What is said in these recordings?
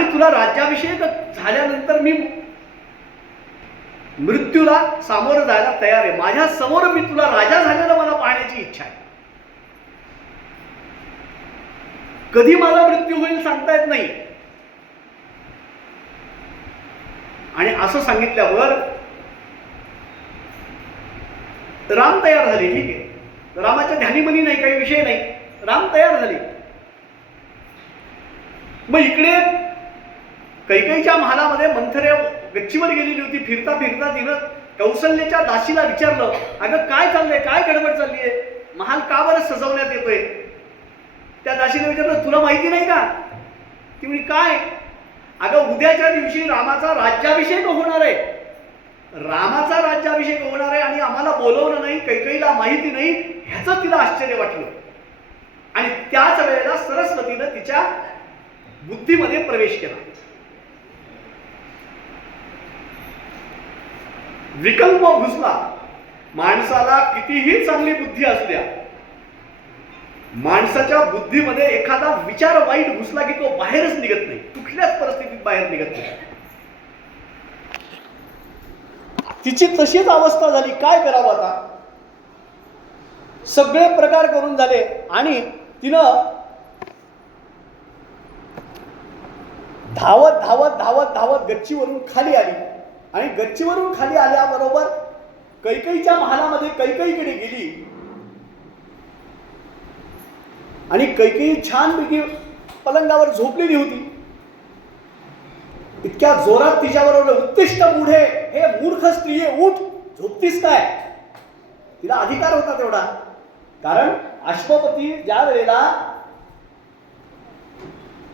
आणि तुला राज्याभिषेक झाल्यानंतर मी मृत्यूला सामोरं जायला तयार आहे. माझ्या समोर मी तुला राजा झालेला मला पाहण्याची इच्छा आहे. कधी मला मृत्यू होईल सांगता येत नाही. आणि असं सांगितल्यावर राम तयार झाले. ठीक आहे, रामाच्या ध्यानीमनी नाही, काही विषय नाही, राम तयार झाले. मग इकडे कैकेयीच्या महालामध्ये मंथरे गच्चीवर गेलेली होती. फिरता फिरता तिनं कौसल्याच्या दासीला विचारलं, अगं काय चाललंय, काय गडबड चालली आहे, महाल का बरं सजवण्यात येतोय? त्या दासीने विचारलं, तुला माहिती नाही का? ती म्हणजे काय? अगं उद्याच्या दिवशी रामाचा राज्याभिषेक होणार आहे. रामाचा राज्याभिषेक होणार आहे आणि आम्हाला बोलवलं नाही, कैकेयीला माहिती नाही. ह्याचं तिला आश्चर्य वाटलं. आणि त्याच वेळेला सरस्वतीनं तिच्या बुद्धीमध्ये प्रवेश केला. विकल्प घुसला. माणसाला कितीही चांगली बुद्धी असू द्या, माणसाच्या बुद्धीमध्ये एखादा विचार वाईट घुसला की तो बाहेरच निघत नाही, कुठल्याच परिस्थितीत बाहेर निघत नाही. तिची तशीच अवस्था झाली. काय करावं आता? सगळे प्रकार करून झाले आणि तिनं धावत धावत धावत धावत गच्चीवरून खाली आली. आणि गच्चीवरून खाली आल्याबरोबर कैकेयीच्या महालामध्ये कैकेयीकडे गेली. आणि कैकेयी छानपैकी पलंगावर झोपलेली होती. इतक्या जोरात तिच्याबरोबर, उत्तिष्ठ मूढे, हे मूर्ख स्त्रिये, उठ, झोपतीस काय? तिला अधिकार होता तेवढा. कारण अश्वपती ज्या वेळेला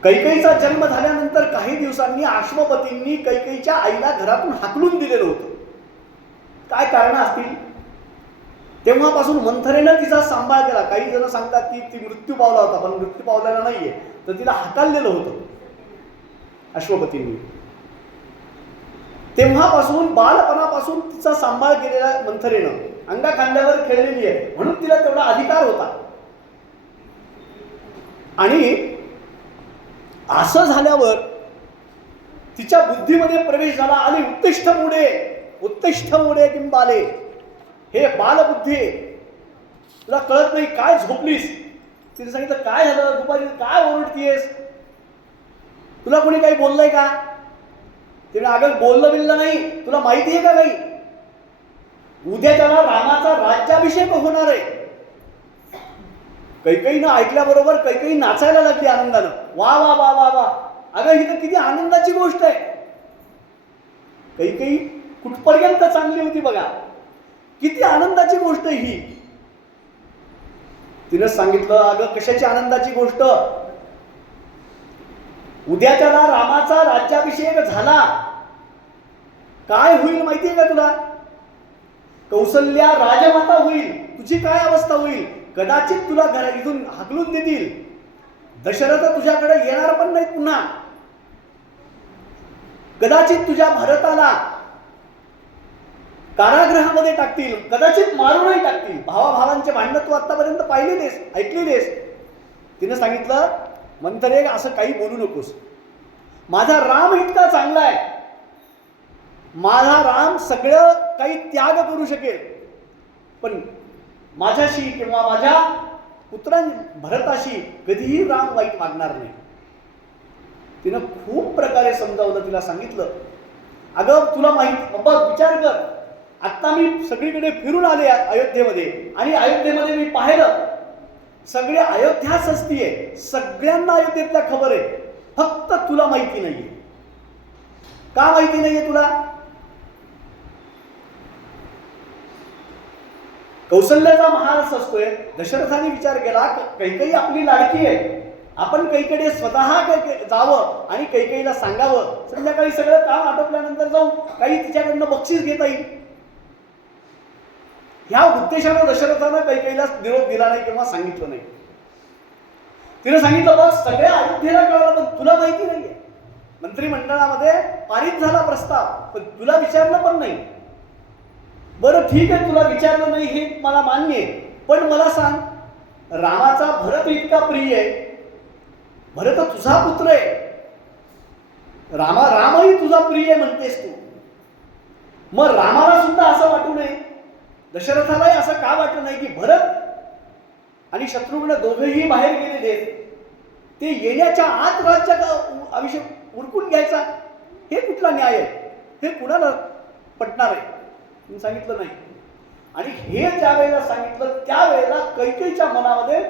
कैकेयीचा जन्म झाल्यानंतर काही दिवसांनी अश्वपतींनी कैकेयीच्या आईला घरातून हाकलून दिलेलं होतं. काय कारण असतील? तेव्हापासून मंथरेनं तिचा सांभाळ केला. काही जण सांगतात की ती मृत्यू पावला होता, पण मृत्यू पावलेला नाहीये, तर तिला हाकललेलं होतं अश्वपतींनी. तेव्हापासून बालपणापासून तिचा सांभाळ केलेला मंथरेनं, अंगा खांद्यावर खेळलेली आहे, म्हणून तिला तेवढा अधिकार होता. आणि असं झाल्यावर तिच्या बुद्धीमध्ये प्रवेश झाला. आणि उत्तिष्ठ मुडे किंबाले, हे बालबुद्धी, तुला कळत नाही काय झोपलीस? तिने सांगितलं, काय झालं दुपारी, काय ओरडतीयस? तुला कोणी काही बोललंय का? तिने, अगं बोललं बिललं नाही, तुला माहिती आहे का काही? उद्या त्याला रामाचा राज्याभिषेक होणार आहे. कैकेयीनं ऐकल्याबरोबर कैकेयी नाचायला लागली आनंदानं. वा वा वा वा वा, अगं ही तर किती आनंदाची गोष्ट आहे. कैकेयी कुठपर्यंत चांगली होती बघा, किती आनंदाची गोष्ट ही. तिनं सांगितलं, अगं कशाची आनंदाची गोष्ट? उद्या त्याला रामाचा राज्याभिषेक झाला, काय होईल माहितीये का तुला? कौसल्या राजमाता होईल. तुझी काय अवस्था होईल? कदाचित तुला इथून हाकलून देतील. दशरथ तुझ्याकडे येणार पण नाही पुन्हा. कदाचित तुझ्या भरताला कारागृहामध्ये टाकतील, कदाचित मारूनही टाकतील. भावाभावांचे भांडण तू आतापर्यंत पाहिलेलेस, ऐकलेलेस. तिने सांगितलं, मंथरे असं काही बोलू नकोस. माझा राम इतका चांगला आहे, माझा राम सगळं काही त्याग करू शकेल, पण माझ्याशी किंवा माझ्या पुत्रां भरताशी कधीही राम वाईट मागणार नाही. तिनं खूप प्रकारे समजावलं. तिला सांगितलं, अगं तुला माहिती, बघ विचार कर, आता मी सगळीकडे फिरून आले अयोध्येमध्ये, आणि अयोध्येमध्ये मी पाहिलं सगळे अयोध्या सस्ती आहे, सगळ्यांना अयोध्येतल्या खबर आहे, फक्त तुला माहिती नाहीये. का माहिती नाहीये तुला? कौसल्याचा महाल असतोय. दशरथाने विचार केला, कैकेयी आपली लाडकी आहे, आपण कैकेयीकडे स्वतः जावं आणि कैकेयीला सांगावं, संध्याकाळी सगळं काम आटोपल्यानंतर जाऊ, काही तिच्याकडनं बक्षीस घेता येईल. ह्या उद्देशानं दशरथानं कैकेयीला निरोप दिला नाही किंवा सांगितलं नाही. तिने सांगितलं, बस सगळ्या अयोध्येला कळलं, पण तुला माहिती नाहीये. मंत्रिमंडळामध्ये पारित झाला प्रस्ताव, पण तुला विचारलं पण नाही. बरं ठीक आहे, तुला विचारलं नाही हे मला मान्य आहे, पण मला सांग, रामाचा भरत इतका प्रिय आहे, भरत तुझा पुत्र आहे, रामही तुझा प्रिय म्हणतेस तू, मग रामाला सुद्धा असं वाटू नये, दशरथालाही असं का वाटलं नाही की भरत आणि शत्रुघ्न दोघेही बाहेर गेलेले आहेत, ते येण्याच्या आत राज्य अभिषेक उरकून घ्यायचा, हे कुठला न्याय आहे, हे कुणाला पटणार आहे? मी सांगितलं नाही. आणि हे ज्या वेळेला सांगितलं त्यावेळेला कैकेयीच्या मनामध्ये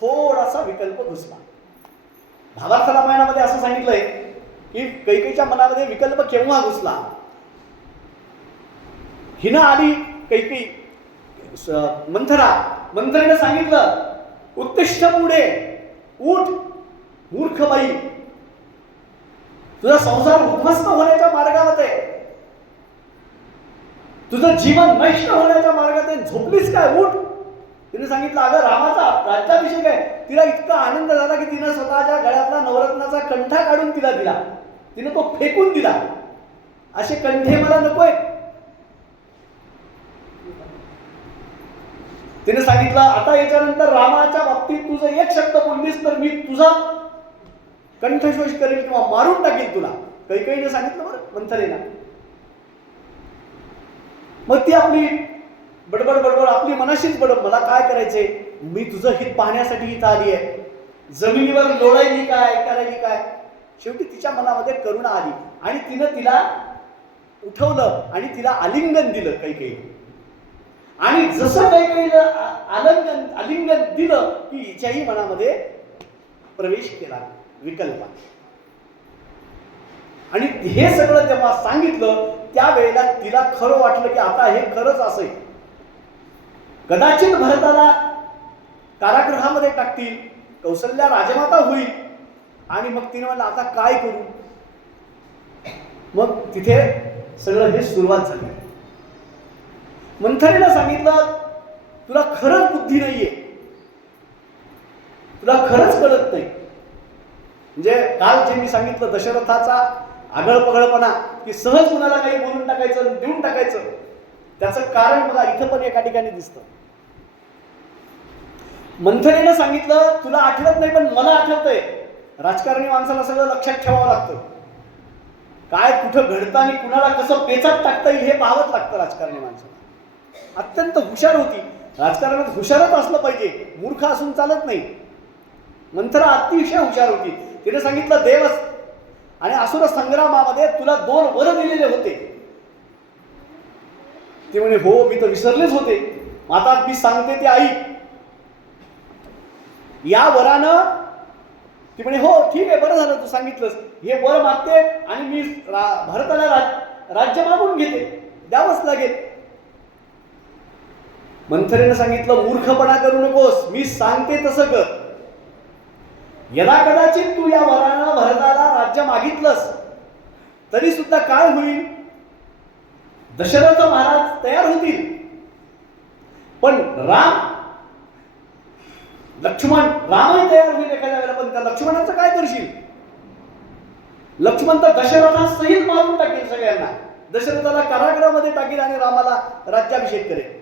थोडासा विकल्प घुसला. भावार्थ रामायणामध्ये असं सांगितलंय की कैकेयीच्या मनामध्ये विकल्प केव्हा घुसला? हिनं आली कैकेयी, मंथरेनं सांगितलं उत्तिष्ठ पुढे उठ मूर्ख बाई, तुझा संसार उद्ध्वस्त होण्याच्या मार्गावर आहे, तुझं जीवन नष्ट होण्याच्या मार्गात आहे, झोपलीस काय, उठ. तिने सांगितलं अगं रामाचा राज्याभिषेक आहे. तिला इतका आनंद झाला की तिनं स्वतःच्या गळ्यातला नवरत्नाचा कंठा काढून तिला दिला, तिने तो फेकून दिला. असे कंठे मला नकोय. तिने सांगितलं आता याच्यानंतर रामाच्या बाबतीत तुझं एक शब्द बोललीस तर मी तुझा कंठशोष करेल किंवा मारून टाकेल तुला. कैकेयीने सांगितलं बरं मंथरेला. मग ती आपली बडबड आपली मनाशीच बडबड, मला काय करायचंय, मी तुझं हित पाहण्यासाठी इथं आली आहे, जमिनीवर लोळायली काय करायली काय. शेवटी तिच्या मनामध्ये करुणा आली आणि तिनं तिला उठवलं आणि तिला आलिंगन दिलं कैकेयी. आणि जसं कैकेयीला आलिंगन दिलं की हिच्याही मनामध्ये प्रवेश केला विकल्प. आणि हे सगळं जेव्हा सांगितलं त्यावेळेला तिला खरं वाटलं की आता हे खरंच असेल, कदाचित भरताला कारागृहामध्ये टाकतील, कौसल्या राजमाता होईल. आणि मग तिने म्हणलं आता काय करू. मग तिथे सगळं हे सुरुवात झाली. मंथरेला सांगितलं तुला खरंच बुद्धी नाहीये, तुला खरंच कळत नाही. म्हणजे काल जे मी सांगितलं दशरथाचा आगळपगळपणा की सहज कुणाला काही बोलून टाकायचं देऊन टाकायचं, त्याचं कारण बघा इथं पण एका ठिकाणी दिसतं. मंथरेनं सांगितलं तुला आठवत नाही पण मला आठवतंय. राजकारणी माणसाला सगळं लक्षात ठेवावं लागतं, काय कुठं घडतं आणि कुणाला कसं पेचात टाकता येईल हे पाहावंच लागतं. राजकारणी माणसाला अत्यंत हुशार होती, राजकारणात हुशारच असलं पाहिजे, मूर्ख असून चालत नाही. मंथरा अतिशय हुशार होती. तिने सांगितलं देव आणि असुर संग्रामामध्ये तुला 2 वर दिलेले होते. ती म्हणे हो मी तर विसरलेच होते, आता मी सांगते ते आई. या वरानं ती म्हणे हो ठीक आहे बरं झालं तू सांगितलंस, हे वर मागते आणि मी भरताला राज्य मागून घेते, द्यावंच लागेल. मंथरेनं सांगितलं मूर्खपणा करू नकोस, मी सांगते तसं कर. यदा कदाचित तू या वरानं भरताला राज्य मागितलंस तरी सुद्धा काय होईल, दशरथ महाराज तयार होतील, पण रामही तयार होईल एखाद्या वेळेला. पण त्या लक्ष्मणाचं काय करशील? लक्ष्मण तर दशरथासहित मारून टाकेल सगळ्यांना, दशरथाला कारागृहामध्ये टाकेल आणि रामाला राज्याभिषेक करेल.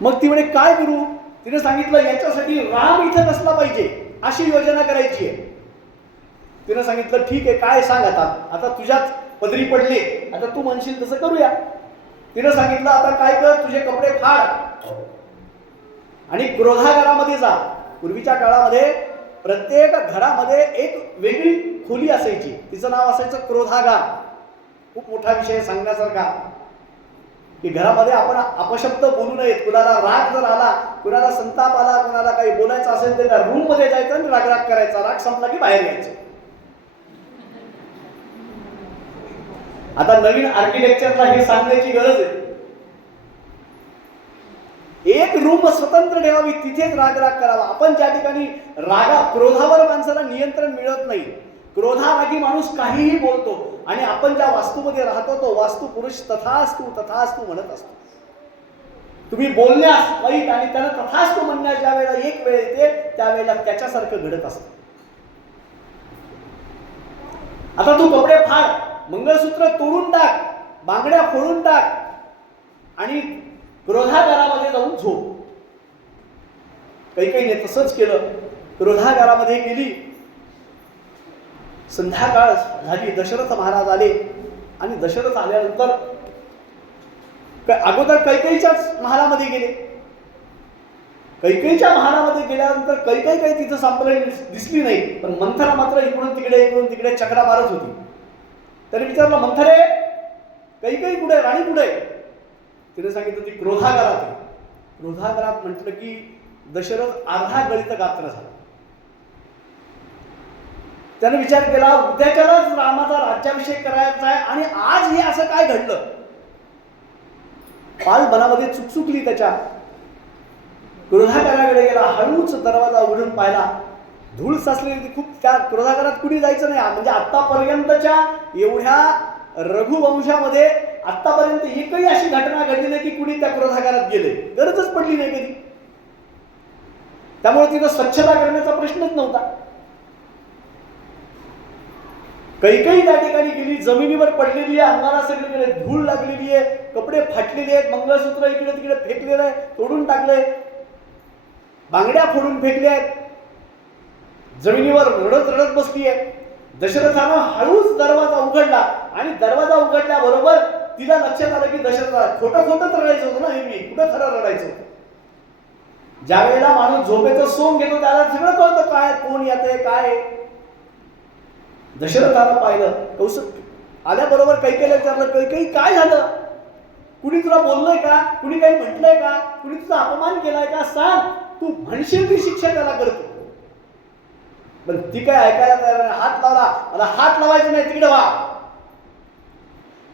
मग ती म्हणे काय करू. तिने सांगितलं याच्यासाठी राम इथं नसला पाहिजे अशी योजना करायची आहे. तिने सांगितलं ठीक आहे काय सांग, आता तुझ्याच पदरी पडले, आता तू म्हणशील तसं करूया. तिने सांगितलं आता काय कर, तुझे कपडे फाड आणि क्रोधागारामध्ये जा. पूर्वीच्या काळामध्ये प्रत्येक घरामध्ये एक वेगळी खोली असायची, तिचं नाव असायचं क्रोधागार. खूप मोठा विषय सांगण्यासारखा की घरामध्ये आपण अपशब्द बोलू नयेत. कुणाला राग जर आला, कुणाला संताप आला, कुणाला काही बोलायचं असेल तर त्या रूम मध्ये जायचं आणि राग करायचा, राग संपला की बाहेर यायचं. आता नवीन आर्किटेक्चरला हे सांगण्याची गरज आहे. एक रूम स्वतंत्र ठेवावी, तिथेच राग करावा. आपण ज्या ठिकाणी क्रोधावर माणसाला नियंत्रण मिळत नाही, क्रोधारागी माणूस काहीही बोलतो आणि आपण ज्या वास्तूमध्ये राहतो तो वास्तू पुरुष तथास्तु म्हणत असतो. तुम्ही बोलण्यास वाईट आणि त्याला तथास्तु म्हणण्यास ज्या वेळेला एक वेळ येते त्यावेळेला त्याच्यासारखं घडत असतं. आता तू कपडे फाड, मंगळसूत्र तोडून टाक, बांगड्या फोडून टाक आणि क्रोधागारामध्ये जाऊन झोप. कैकेयीने तसंच केलं. क्रोधागारामध्ये गेली संध्याकाळ झाली, दशरथ महाराज आले आणि दशरथ आल्यानंतर अगोदर कैकेयीच्याच महालामध्ये गेले. कैकेयीच्या महालामध्ये गेल्यानंतर कैकेयी काही तिथं सापडली दिसली नाही, पण मंथरा मात्र इकडून तिकडे चक्रा मारत होती. त्याने विचारलं, मंथरे कैकेयी कुठे, राणी कुठे? तिने सांगितलं ती क्रोधागारात आहे. क्रोधागारात म्हटलं की दशरथ अर्धा गळित गात्र झाला. त्याने विचार केला, उद्याच्यालाच रामाचा राज्याभिषेक करायचा आहे आणि आज हे असं काय घडलं? पाल मनामध्ये चुकचुकली त्याच्या. क्रोधागाराकडे गेला, हळूच दरवाजा उघडून पाहिला. धूळ साचलेली खूप. त्या क्रोधागारात कुणी जायचं नाही. म्हणजे आतापर्यंतच्या एवढ्या रघुवंशामध्ये आतापर्यंत एकही अशी घटना घडली नाही की कुणी त्या क्रोधागारात गेले. गरजच पडली नाही कधी. त्यामुळे तिथं स्वच्छता करण्याचा प्रश्नच नव्हता. कैकेयी त्या ठिकाणी गेली, जमिनीवर पडलेली आहे, अंगाला सगळीकडे धूळ लागलेली आहे, कपडे फाटलेले आहेत, मंगळसूत्र इकडे तिकडे फेकलेलं आहे, तोडून टाकलंय, बांगड्या फोडून फेकल्या आहेत, जमिनीवर रडत रडत बसली आहे. दशरथानं हळूच दरवाजा उघडला आणि दरवाजा उघडल्याबरोबर तिला लक्षात आलं की दशरथाला खोटंच रडायचं होतं ना. नेहमी कुठं खरं रडायचं होतं? ज्या वेळेला माणूस झोपेचं सोंग घेतो त्याला सगळं कळतं काय, कोण येतंय काय. दशरथानं पाहिलं, कौसुक आल्याबरोबर कैकेयीला विचारलं, कैकेयी काय झालं? कुणी तुला बोललंय का? कुणी काही म्हटलंय का? कुणी तुझा अपमान केलाय का? सांग, तू म्हणशील ती शिक्षा त्याला करतो. पण ती काय ऐकायला तयार नाही. हात लावला, मला हात लावायचा नाही, तिकडे व्हा.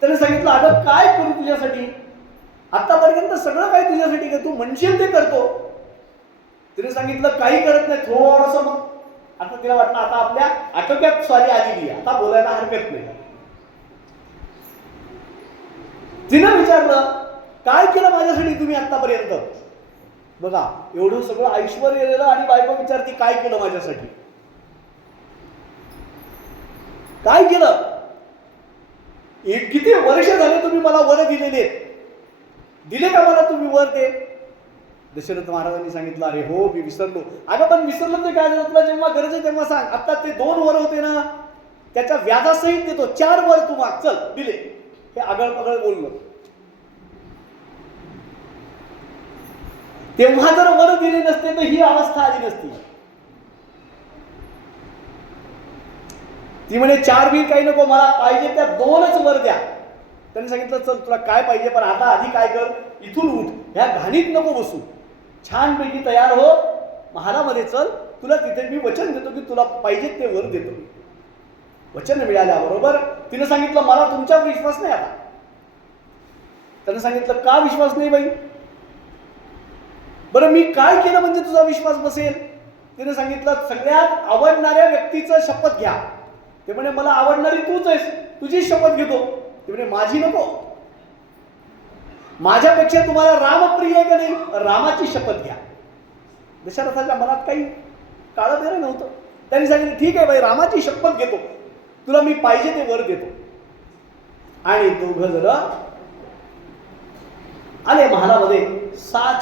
त्याने सांगितलं, अगं काय करू तुझ्यासाठी? आतापर्यंत सगळं काही तुझ्यासाठी तू म्हणशील ते करतो. तिने सांगितलं काही करत नाही. थोडस मग आता तिला वाटलं आता आपल्या आटोक्यात स्वारी आलेली आहे, आता बोलायला हरकत नाही. तिनं विचारलं, काय केलं माझ्यासाठी तुम्ही आतापर्यंत? बघा, एवढं सगळं ऐश्वर गेलेलं आणि बायको विचारती काय केलं माझ्यासाठी, काय केलं? किती वर्ष झाले तुम्ही मला वर दिलेले, दिले का मला तुम्ही वर ते? दशरथ महाराजांनी सांगितलं, अरे हो मी विसरलो. अगं पण विसरलं ते काय झालं? तुला जेव्हा गरज आहे तेव्हा सांग. आता ते 2 वर होते ना, त्याच्या व्याजासहित देतो. 4 वर तू माग, चल दिले. हे आगळ पगळ बोललो. तेव्हा जर वर दिले नसते तर ही अवस्था आली नसती. ती म्हणे 4 बी काही नको, मला पाहिजे त्या 2च वर द्या. त्यांनी सांगितलं, चल तुला काय पाहिजे, पण आता आधी काय कर, इथून उठ, ह्या घाणीत नको बसू, छानपैकी तयार हो, महालामध्ये चल, तुला तिथे मी वचन देतो की तुला पाहिजे ते वर देतो. वचन मिळाल्याबरोबर तिने सांगितलं, मला तुमच्यावर विश्वास नाही. आता त्याने सांगितलं, का विश्वास नाही बाई? बरं मी काय केलं म्हणजे तुझा विश्वास बसेल? तिने सांगितलं, सगळ्यात आवडणाऱ्या व्यक्तीचं शपथ घ्या. ते म्हणे, मला आवडणारी तूच आहेस, तुझी शपथ घेतो. ते म्हणे, माझी नको, माझ्यापेक्षा तुम्हाला राम प्रिय आहे का नाही, रामाची शपथ घ्या. दशरथाच्या मनात काही काळं बेरं नव्हतं. त्यांनी सांगितलं, ठीक आहे बाई, रामाची शपथ घेतो, तुला मी पाहिजे ते वर देतो. आणि दोघं जण आले महालामध्ये.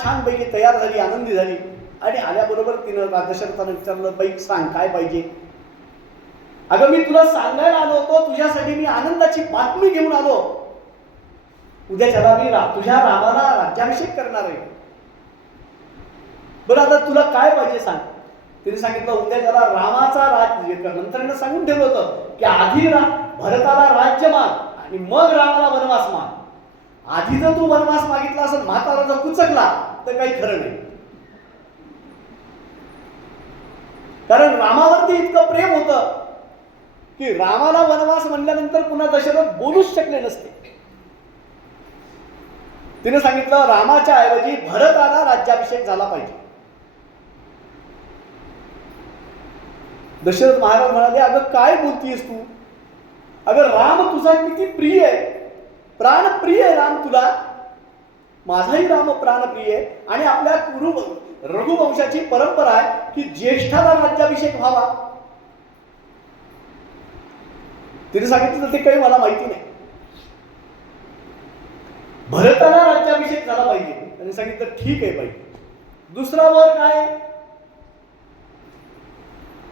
छानपैकी तयार झाली, आनंदी झाली. आणि आल्याबरोबर तिनं दशरथानं विचारलं, बाई सांग काय पाहिजे? अगं मी तुला सांगायला आलो होतो, तुझ्यासाठी मी आनंदाची बातमी घेऊन आलो. उद्याच्याला मी तुझ्या रामाला राज्याभिषेक करणार आहे. बरं आता तुला काय पाहिजे सांग. तिने सांगितलं, उद्याच्याला रामाचा राज्य, मंत्र्यांना सांगून ठेवलं होतं की आधी भरताला राज्य माग आणि मग रामाला वनवास माग. आधी जर तू वनवास मागितला असेल, म्हातारा जर कुचकला तर काही खरं नाही. कारण रामावरती इतकं प्रेम होतं की रामाला वनवास म्हणल्यानंतर पुन्हा दशरथ बोलूच शकले नसते. तिने सांगितलं, रामाच्या ऐवजी भरताला राज्याभिषेक झाला पाहिजे. दशरथ महाराज म्हणाले, अगं काय बोलतीयस तू? अगं राम तुझा किती प्रिय आहे, प्राणप्रिय आहे राम तुला. माझाही राम प्राणप्रिय आहे. आणि आपल्या रघुवंशाची परंपरा आहे की ज्येष्ठाला राज्याभिषेक व्हावा. तिने सांगितलं, ते काही मला माहिती नाही, भरताला राज्याभिषेक झाला पाहिजे. त्यांनी सांगितलं, ठीक आहे बाई, दुसरा वर काय?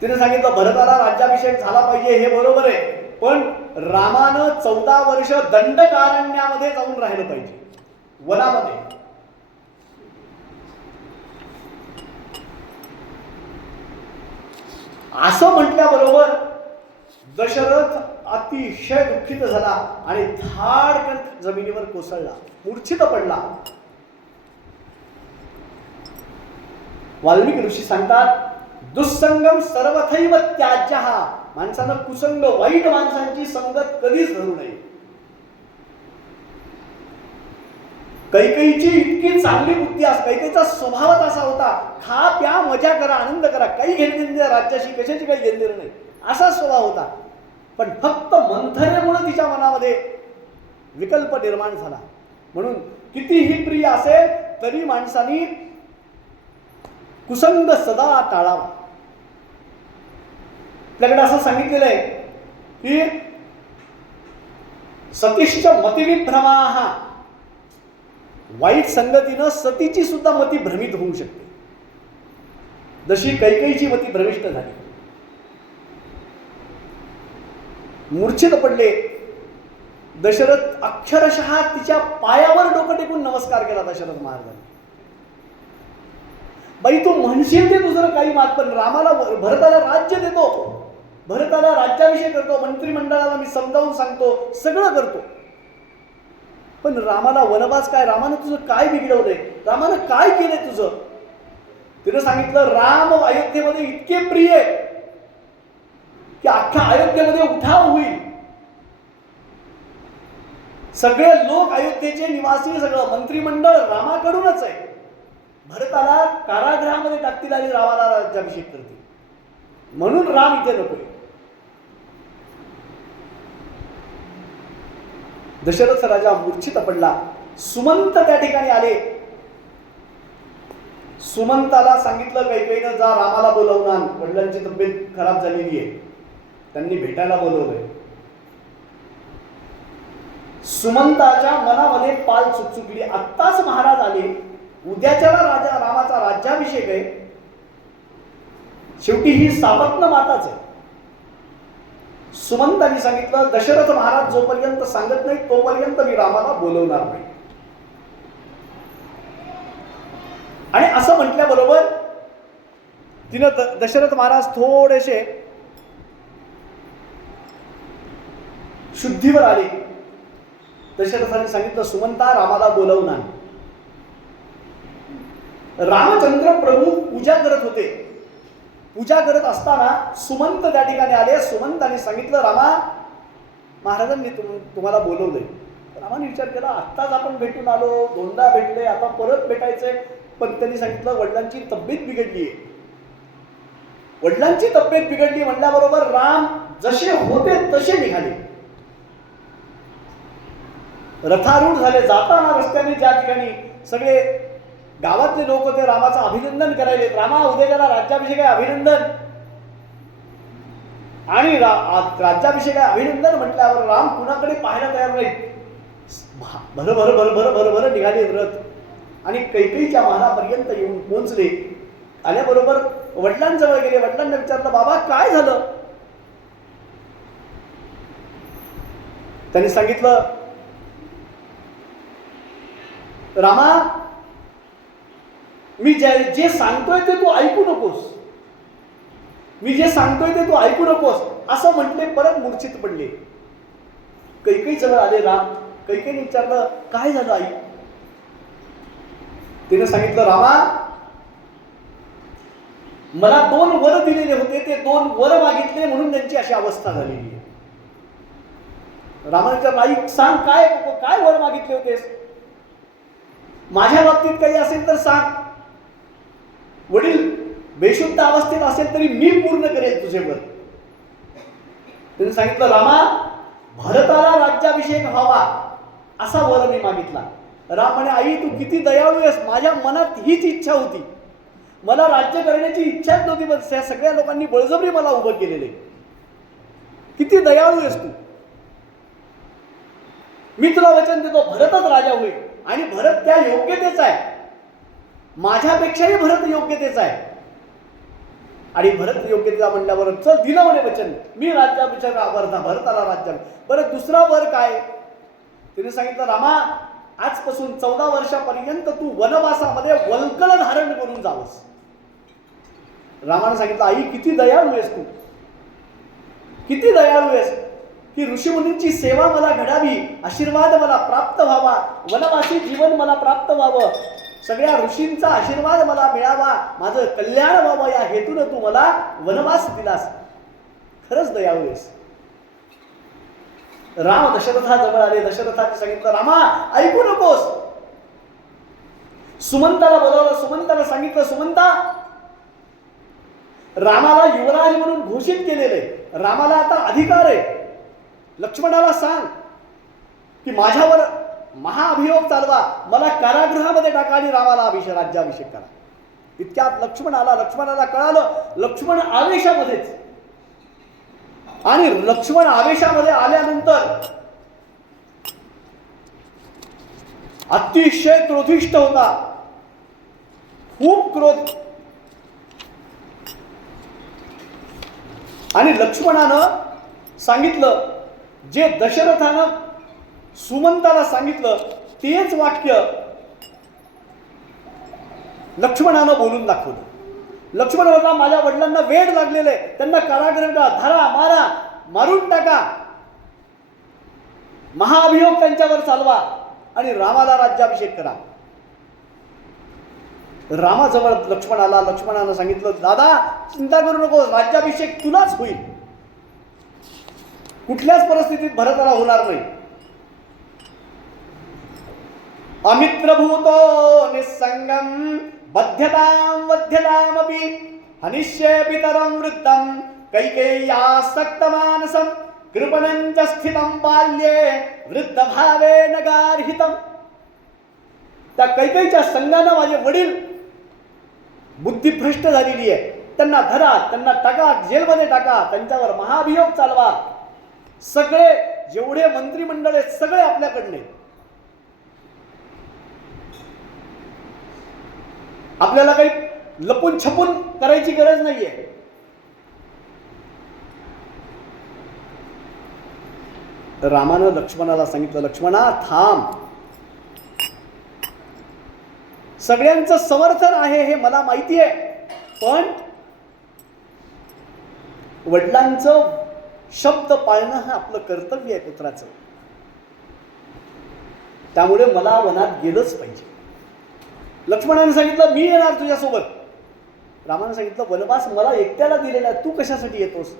तिने सांगितलं भरताला राज्याभिषेक झाला पाहिजे, हे बरोबर आहे, पण रामानं 14 वर्ष दंडकारण्यामध्ये जाऊन राहिलं पाहिजे, वनामध्ये. असं म्हटल्याबरोबर दशरथ अतिशय दुःखित झाला आणि धाडकन जमिनीवर कोसळला, मूर्छित पडला. वाल्मिकी ऋषी सांगतात, दुस्संगम सर्वथैव त्याज्यः, माणसानं कुसंग वाईट माणसांची संगत कधीच धरू नये. कैकेयीची इतकी चांगली बुद्धी असते, कैकेयीचा स्वभावच असा होता, खा प्या मजा करा, आनंद करा, काही घेणं देणं राज्याशी कशाची काही घेणं देणं नाही, असा स्वभाव होता. पण फक्त मंथरेमुळे तिच्या मनामध्ये विकल्प निर्माण झाला. म्हणून कितीही प्रिय असेल तरी माणसाने कुसंग सदा टाळावा. आपल्याकडे असं सांगितलेलं आहे की सतीश्च मतिविभ्रमाः, वाईट संगतीनं सतीची सुद्धा मती भ्रमित होऊ शकते, जशी कैकेयीची मती भ्रमिष्ट झाली. मूर्छित पडले. दशरथ अक्षरशः तिच्या पायावर डोकं टेकून नमस्कार केला दशरथ महाराजांनी. बाई तू म्हणशील ते दुसरं काही मात, पण रामाला भरताला राज्य देतो, भरताला राज्याभिषेक करतो, मंत्रिमंडळाला मी समजावून सांगतो, सगळं करतो, पण रामाला वनवास काय, रामानं तुझं काय बिघडवलंय, रामानं काय केलंय तुझं. तिनं सांगितलं राम अयोध्येमध्ये इतके प्रिय आहे की अख्ख्या अयोध्येमध्ये उठाव होईल, सगळे लोक अयोध्येचे निवासी, सगळं मंत्रिमंडळ रामाकडूनच आहे, भरताला कारागृहामध्ये टाकतील आणि रामाला राज्याभिषेक करतील, म्हणून राम इथे नकोय. दशरथ राजा मूर्छित पडला. सुमंत त्या ठिकाणी आले. सुमंताला सांगितलं कैकेयीनं, जा रामाला बोलवून आण, वडिलांची तब्येत खराब झालेली आहे, त्यांनी भेटायला बोलवलंय. सुमंताच्या मनामध्ये पाल चुकचुकली, आत्ताच महाराज आले, उद्याच्याला राजा रामाचा राज्याभिषेक आहे, शेवटी ही सापत्न माताच आहे. सुमंतांनी सांगितलं, दशरथ महाराज जोपर्यंत सांगत नाही तोपर्यंत मी रामाला बोलवणार नाही. आणि असं म्हटल्याबरोबर तिनं दशरथ महाराज थोडेसे शुद्धीवर आले. दशरथाने सांगितलं, सुमंता रामाला बोलवून आण. रामचंद्र प्रभू पूजा करत होते. पूजा करत असताना सुमंत त्या ठिकाणी आले. सुमंताने सांगितलं, रामा महाराजांनी तुम्हाला बोलवलंय. रामाने विचार केला, आत्ताच आपण भेटून आलो, दोनदा भेटले, आता परत भेटायचंय. पण त्यांनी सांगितलं, वडिलांची तब्येत बिघडली आहे. वडिलांची तब्येत बिघडली म्हणल्याबरोबर राम जसे होते तसे निघाले, रथारूढ झाले. जाताना रस्त्याने ज्या ठिकाणी सगळे गावातले लोक होते रामाचं अभिनंदन करायले, रामा उद्याला राज्याभिषेक आहे, अभिनंदन. आणि राज्याभिषेक आहे, अभिनंदन म्हटल्यावर राम कुणाकडे पाहायला तयार नाही, भर भर भर भर भर भर निघाले रथ आणि कैकेयीच्या महालापर्यंत येऊन पोहोचले. आल्याबरोबर वडिलांजवळ गेले. वडिलांना विचारलं, बाबा काय झालं? त्यांनी सांगितलं, रामा मी जे सांगतोय ते तू ऐकू नकोस, मी जे सांगतोय ते तू ऐकू नकोस असं म्हटले. परत मूर्छित पडले. कैकेयी जवळ आले राम. कैकेयीने विचारलं, काय झालं आई? तिने सांगितलं, रामा मला 2 वर दिलेले होते, ते 2 वर मागितले म्हणून त्यांची अशी अवस्था झालेली आहे. रामाने विचारलं, आई सांग, काय काय वर मागितले होतेस? माझ्या बाबतीत काही असेल तर सांग. वडील बेशुद्ध अवस्थेत असेल तरी मी पूर्ण करेल तुझे वर. त्यांनी सांगितलं, रामा भरताला राज्याभिषेक व्हावा असा वर मी मागितला. राम म्हणे, आई तू किती दयाळू आहेस, माझ्या मनात हीच इच्छा होती, मला राज्य करण्याची इच्छाच नव्हती, पण त्या सगळ्या लोकांनी बळजबरी मला उभं केलेले. किती दयाळू आहेस तू. मी तुला वचन देतो, भरतच राजा होईल. आणि भरत त्या योग्यतेचा आहे, माझ्यापेक्षाही भरत योग्यतेचा आहे. आणि भरत योग्यता म्हणल्यावर चल दिलं म्हणे वचन, मी राज्याभिषेक भरताला राज्य. बरं दुसरा वर काय? तिने सांगितलं रामा आजपासून 14 वर्षापर्यंत तू वनवासामध्ये वल्कल धारण करून जावस. रामाने सांगितलं आई किती दयाळू आहेस तू, किती दयाळू आहेस की ऋषीमुनींची सेवा मला घडावी, आशीर्वाद मला प्राप्त व्हावा, वनवासी जीवन मला प्राप्त व्हावं, सगळ्या ऋषींचा आशीर्वाद मला मिळावा, माझं कल्याण व्हावं या हेतून तू मला वनवास दिलास. खरंच दयाळू आहेस. राम दशरथाजवळ आले. दशरथाने सांगितलं रामा ऐकू नकोस. सुमंताला बोलावलं. सुमंताला सांगितलं सुमंता रामाला युवराज म्हणून घोषित केलेलं आहे, रामाला आता अधिकार आहे. लक्ष्मणाला सांग की माझ्यावर महाअभियोग चालवा, मला कारागृहामध्ये टाका आणि रामाला राज्याभिषेक करा. इतक्यात लक्ष्मणाला कळालं. लक्ष्मण आवेशामध्येच, आणि लक्ष्मण आवेशामध्ये आल्यानंतर अतिशय क्रोधिष्ठ होता, खूप क्रोध. आणि लक्ष्मणानं सांगितलं जे दशरथानं सुमंताला सांगितलं तेच वाक्य लक्ष्मणानं बोलून दाखवलं. लक्ष्मण म्हणाला माझ्या वडिलांना वेड लागलेलं आहे, त्यांना कारागृहात धरा, मारा, मारून टाका, महाअभियोग त्यांच्यावर चालवा आणि रामाला राज्याभिषेक करा. रामाजवळ लक्ष्मण आला. लक्ष्मणानं सांगितलं दादा चिंता करू नको, राज्याभिषेक तुलाच होईल, कुठल्याच परिस्थितीत भरताला होणार नाही. अमित्रभूतो निस्संगम बध्यताम वध्यतामपि हनिष्ये पितरं वृद्धं कैकेय्यासक्तमानसं कृपणं च स्थितं बाल्ये वृद्धभावेन गार्हितं. त्या कैकेयीच्या संगानं माझे वडील बुद्धी भ्रष्ट झालेली आहे, त्यांना धरा, त्यांना टाका, जेलमध्ये टाका, त्यांच्यावर महाभियोग चालवा. सगळे जेवढे मंत्रिमंडळ आहेत सगळे आपल्याकडले, आपल्याला काही लपून छपून करायची गरज नाहीये. रामानं लक्ष्मणाला सांगितलं लक्ष्मणा थांब, सगळ्यांचं समर्थन आहे हे मला माहिती आहे, पण वडिलांचं शब्द पाळणं हे आपलं कर्तव्य आहे पुत्राचं, त्यामुळे मला वनात गेलंच पाहिजे. लक्ष्मणाने सांगितलं मी येणार तुझ्यासोबत. रामाने सांगितलं वनवास मला एकट्याला दिलेला आहे, तू कशासाठी येतोस?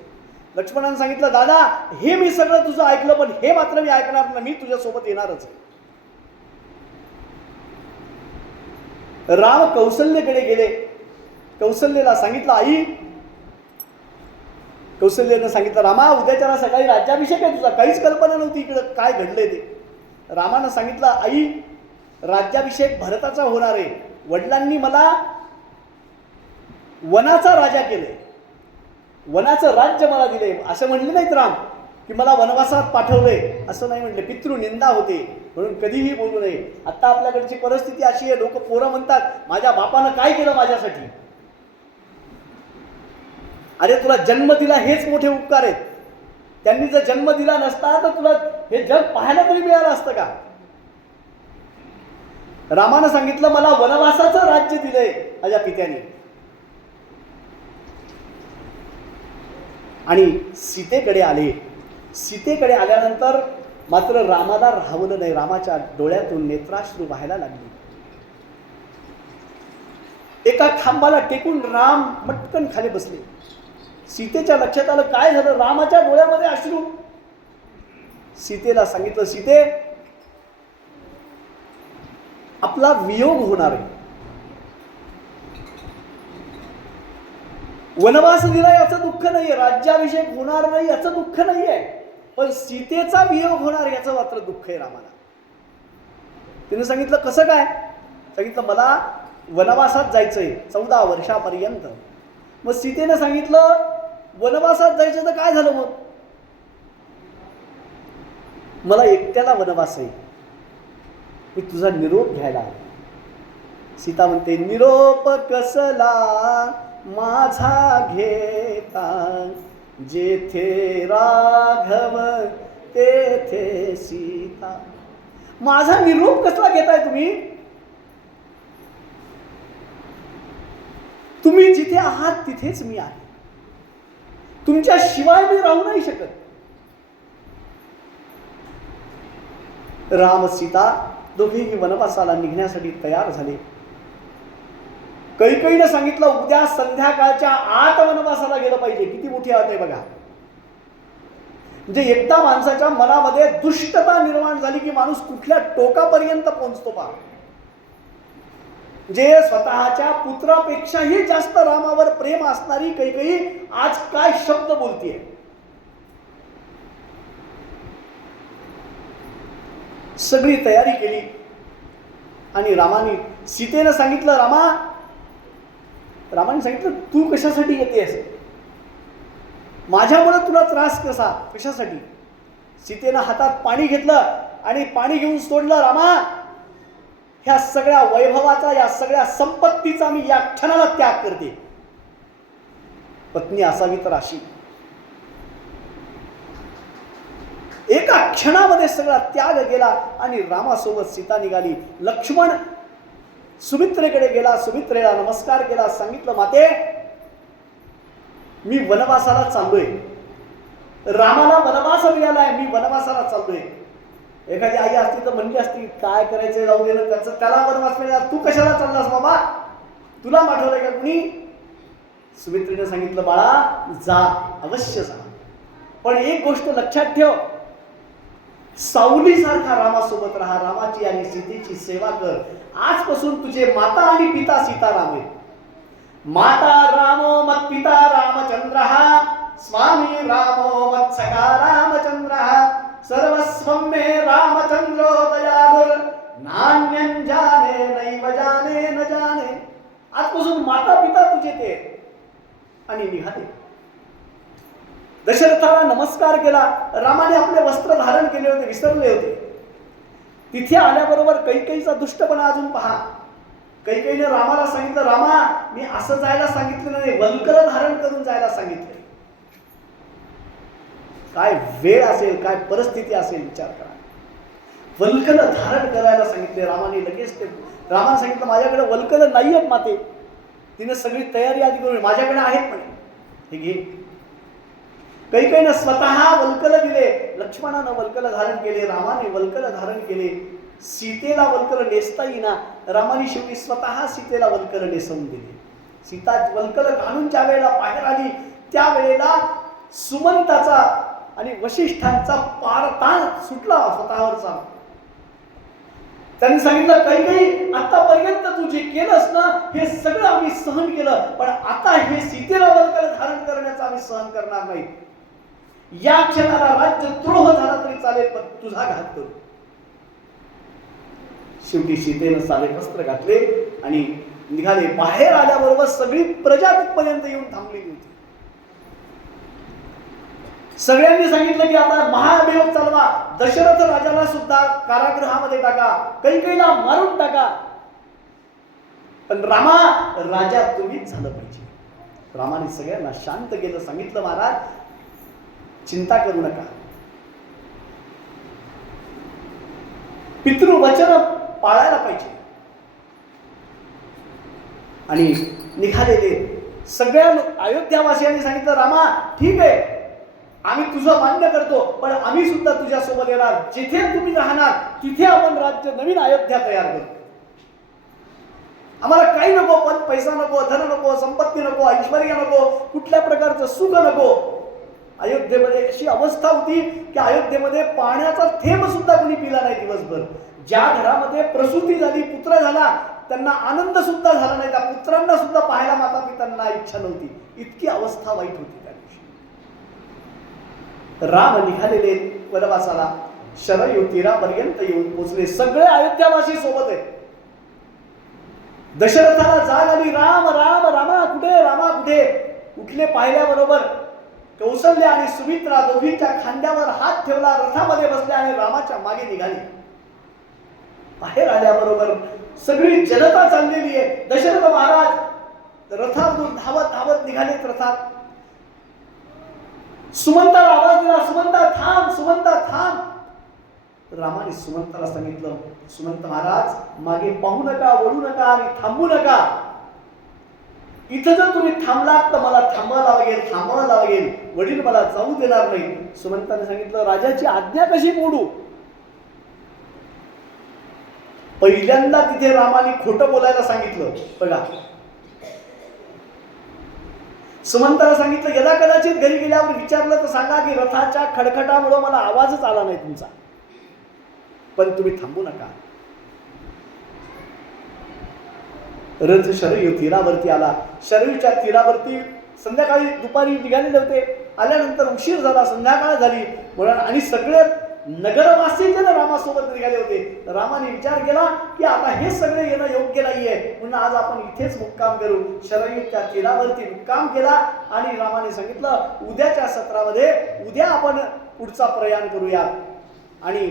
लक्ष्मणाने सांगितलं दादा हे मी सगळं तुझं ऐकलं, पण हे मात्र मी ऐकणार नाही, मी तुझ्यासोबत येणारच. राम कौसल्यकडे गेले. कौसल्यला सांगितलं आई, कौसल्यने सांगितलं रामा उद्याच्याला सकाळी राज्याभिषेक आहे तुझा, काहीच कल्पना नव्हती इकडं काय घडलंय ते. रामानं सांगितलं आई राज्याभिषेक भरताचा होणार आहे, वडिलांनी मला वनाचा राजा केले, वनाचं राज्य मला दिले. असं म्हणले नाहीत राम की मला वनवासात पाठवलंय, असं नाही म्हणले. पितृनिंदा होते म्हणून कधीही बोलू नये. आता आपल्याकडची परिस्थिती अशी आहे, लोक पोरं म्हणतात माझ्या बापानं काय केलं माझ्यासाठी. अरे तुला जन्म दिला हेच मोठे उपकार आहेत, त्यांनी जर जन्म दिला नसता तर तुला हे जग पाहायला तरी मिळालं असतं का? रामानं सांगितलं मला वनवासाचं राज्य दिलंय माझ्या पित्याने. आणि सीतेकडे आले. सीतेकडे आल्यानंतर मात्र रामाला राहवलं नाही, रामाच्या डोळ्यातून नेत्राश्रू व्हायला लागले. एका खांबाला टेकून राम मटकन खाली बसले. सीतेच्या लक्षात आलं काय झालं, रामाच्या डोळ्यामध्ये अश्रू. सीतेला सांगितलं सीते आपला वियोग होणार आहे, वनवास दिला याचं दुःख नाहीये, राज्याभिषेक होणार नाही याचं दुःख नाहीये, पण सीतेचा वियोग होणार याचं मात्र दुःख आहे रामाला. तिने सांगितलं कसं काय? सांगितलं मला वनवासात जायचंय 14 वर्षापर्यंत. मग सीतेने सांगितलं वनवासात जायचं तर काय झालं मग? मला एकट्याला वनवास आहे, मी तुझा निरोप घ्यायला. सीता म्हणते निरोप कसला माझा घेता, जेथे राघव तेथे सीता. माझा निरोप कसला घेताय तुम्ही? तुम्ही जिथे आहात तिथेच मी आहे. तुमच्या शिवाय मी राहू नाही शकत. राम सीता दोघेही वनवासाला निघण्यासाठी तयार झाले. कैकेयीने सांगितलं उद्या संध्याकाळच्या आत वनवासाला गेलं पाहिजे. किती मोठी अट आहे बघा. म्हणजे एकदा माणसाच्या मनामध्ये दुष्टता निर्माण झाली की माणूस कुठल्या टोकापर्यंत पोहोचतो पहा. जे स्वतःच्या पुत्रापेक्षाही जास्त रामावर प्रेम असणारी कैकेयी आज काय शब्द बोलतीये. सगळी तयारी केली आणि रामाने सीतेनं सांगितलं रामाने सांगितलं तू कशासाठी येतेस? माझ्यामुळे तुला त्रास कशासाठी? सीतेनं हातात पाणी घेतलं आणि पाणी घेऊन सोडलं. रामा, ह्या सगळ्या वैभवाचा, या सगळ्या संपत्तीचा मी या क्षणाला त्याग करते. पत्नी असावी तर अशी. एका क्षणामध्ये सगळा त्याग गेला आणि रामासोबत सीता निघाली. लक्ष्मण सुमित्रेकडे गेला, सुमित्रेला नमस्कार केला, सांगितलं माते मी वनवासाला चाललोय. रामाला वनवास मिळालाय, मी वनवासाला चाललोय. एखादी आई असती तर म्हणली असती काय करायचंय जाऊ दे, त्याला वनवास मिळाला, तू कशाला चाललास बाबा, तुला पाठवलंय का कुणी? सुमित्रेने सांगितलं बाळा जा, अवश्य जा, पण एक गोष्ट लक्षात ठेव, सावलीसारखा रामासोबत राहा, रामाची आणि सीतेची सेवा कर. आजपासून तुझे माता आणि पिता सीताराम आहे. माता रामो मत पिता रामचंद्र, स्वामी रामो मत सखा रामचंद्र, सर्वस्वं मे रामचंद्रो दयालुर, नान्यं जाने नैव जाने न जाने. आजपासून माता पिता तुझे ते. आणि निघाले. दशरथाला नमस्कार केला. रामाने आपले वस्त्र धारण केले होते, विसरले होते. तिथे आल्याबरोबर कैकेयीचा दुष्टपणा अजून पहा. कैकेयीने रामाला सांगितलं रामा मी असं जायला सांगितलं नाही, वल्कल धारण करून जायला सांगितलं. काय वेळ असेल, काय परिस्थिती असेल विचार करा. वल्कल धारण करायला सांगितले रामाने. लगेच ते रामाने सांगितलं माझ्याकडे वल्कल नाही आहेत माते. तिने सगळी तयारी आधी करून माझ्याकडे आहेत म्हणे, हे घे. कैकेयीने स्वतः वल्कल दिले. लक्ष्मणानं वल्कल धारण केले, रामाने वल्कल धारण केले. सीतेला वल्कल नेसता येईना, रामाने शेवटी स्वतः सीतेला वल्कल नेसवून दिले. सीता वल्कल घालून ज्या वेळेला बाहेर आली त्यावेळेला सुमंताचा आणि वशिष्ठांचा पारतान सुटला स्वतःवरचा. त्यांनी सांगितलं कैकेयी आतापर्यंत तू जे केलंस ना हे सगळं आम्ही सहन केलं, पण आता हे सीतेला वल्कल धारण करण्याचं आम्ही सहन करणार नाही. या क्षणाला राज्यद्रोह झाला तरी चालेल, पण तुझा घात करू. शेवटी सीतेनं साले वस्त्र घातले आणि निघाले. बाहेर आल्याबरोबर सगळी प्रजा तिथपर्यंत येऊन थांबलेली होती. सगळ्यांनी सांगितलं की आता महाभियोग चालवा, दशरथ राजाला सुद्धा कारागृहामध्ये टाका, कैकेयीला मारून टाका, पण रामा राजा तुम्हीच झालं पाहिजे. रामाने सगळ्यांना शांत केलं. सांगितलं महाराज चिंता करू नका, पितृवचन पाळायला पाहिजे. आणि निघालेले सगळ्या अयोध्यावासियांनी सांगितलं रामा ठीक आहे आम्ही तुझं मान्य करतो, पण आम्ही सुद्धा तुझ्या सोबत येणार. जिथे तुम्ही राहणार तिथे आपण राज्य नवीन अयोध्या तयार करू. आम्हाला काही नको, पण पैसा नको, धन नको, संपत्ती नको, ऐश्वर्य नको, कुठल्या प्रकारचं सुख नको. अयोध्येमध्ये अशी अवस्था होती की अयोध्येमध्ये पाण्याचा थेंब सुद्धा कोणी पिला नाही दिवसभर. ज्या घरामध्ये प्रसूती झाली, पुत्र झाला, त्यांना आनंद सुद्धा झाला नाही. त्या पुत्रांना सुद्धा पाहायला माता पित्यांना इच्छा नव्हती. इतकी अवस्था वाईट होती त्या दिवशी. राम निघालेले वनवासाला शरयू तीरापर्यंत येऊन पोहोचले. सगळे अयोध्यावासी सोबत आहेत. दशरथाला जाग आली, राम राम रामा कुठे, रामा कुठे. उठले, पाहिल्याबरोबर कौसल्य आणि सुमित्रा दोघींच्या खांद्यावर हात ठेवला, रथामध्ये बसले आणि रामाच्या मागे निघाले. बाहेर आल्याबरोबर सगळी जनता चाललेली आहे. दशरथ महाराज रथावरून धावत धावत निघालेत रथात. सुमंताला आवाज दिला, सुमंता थांब, सुमंता थांब. रामाने सुमंताला सांगितलं, सुमंत महाराज मागे पाहू नका, वळू नका आणि थांबू नका. इथं जर तुम्ही थांबलात तर मला थांबावं लागेल. वडील मला जाऊ देणार नाही. सुमंताने सांगितलं, राजाची आज्ञा कशी मोडू. पहिल्यांदा तिथे रामाने खोटं बोलायला सांगितलं. बघा, सुमंताला सांगितलं, याला कदाचित घरी गेल्यावर विचारलं तर सांगा की रथाच्या खडखटामुळे मला आवाजच आला नाही तुमचा, पण तुम्ही थांबू नका. रथ शरयू तीरावरती आला. शरयूच्या तीरावरती संध्याकाळी दुपारी निघालेले होते. आल्यानंतर उशीर झाला, संध्याकाळ झाली म्हणून आणि सगळे नगरवासी जण रामासोबत निघाले होते. रामाने विचार केला की आता हे सगळे येणं योग्य नाहीये, म्हणून आज आपण इथेच मुक्काम करू. शरयूच्या तीरावरती मुक्काम केला आणि रामाने सांगितलं, उद्याच्या सत्रामध्ये उद्या आपण पुढचा प्रयाण करूया. आणि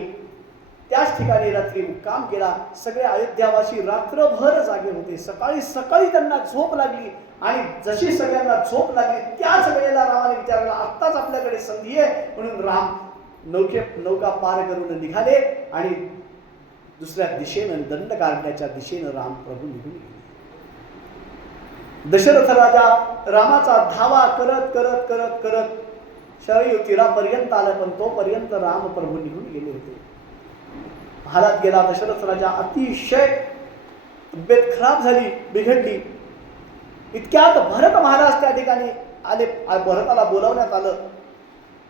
त्याच ठिकाणी रात्री मुक्काम केला. सगळे अयोध्यावासी रात्रभर जागे होते. सकाळी त्यांना झोप लागली आणि जशी सगळ्यांना झोप लागली त्याच वेळेला रामाने विचारलं, आत्ताच आपल्याकडे संधी आहे. म्हणून राम नौका पार करून निघाले आणि दुसऱ्या दिशेनं दंड काढण्याच्या दिशेनं राम प्रभू निघून गेले. दशरथ राजा रामाचा धावा करत करत करत करत शरयू तीरापर्यंत आला, पण तोपर्यंत राम प्रभू निघून गेले होते. हालात गेला. दशरथ राजा अतिशय तब्येत खराब झाली, बिघडली. इतक्यात भरत महाराज त्या ठिकाणी आले. भरताला बोलावण्यात आलं.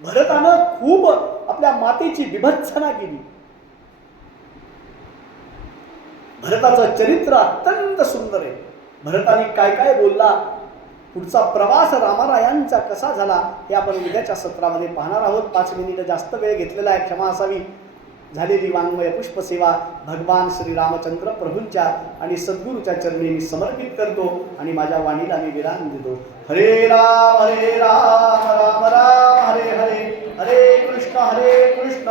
भरतानं खूप आपल्या मातेची विभत्सना केली. भरताचं चरित्र अत्यंत सुंदर आहे. भरताने काय काय बोलला, पुढचा प्रवास रामारायांचा कसा झाला हे आपण उद्याच्या सत्रामध्ये पाहणार आहोत. 5 मिनिटं जास्त वेळ घेतलेला आहे, क्षमा असावी. झालेली वाङ्मय पुष्पसेवा भगवान श्री रामचंद्र प्रभूंच्या आणि सद्गुरूच्या चरणी मी समर्पित करतो आणि माझ्या वाणीला मी विराम देतो. हरे राम राम राम हरे हरे, हरे कृष्ण कृष्ण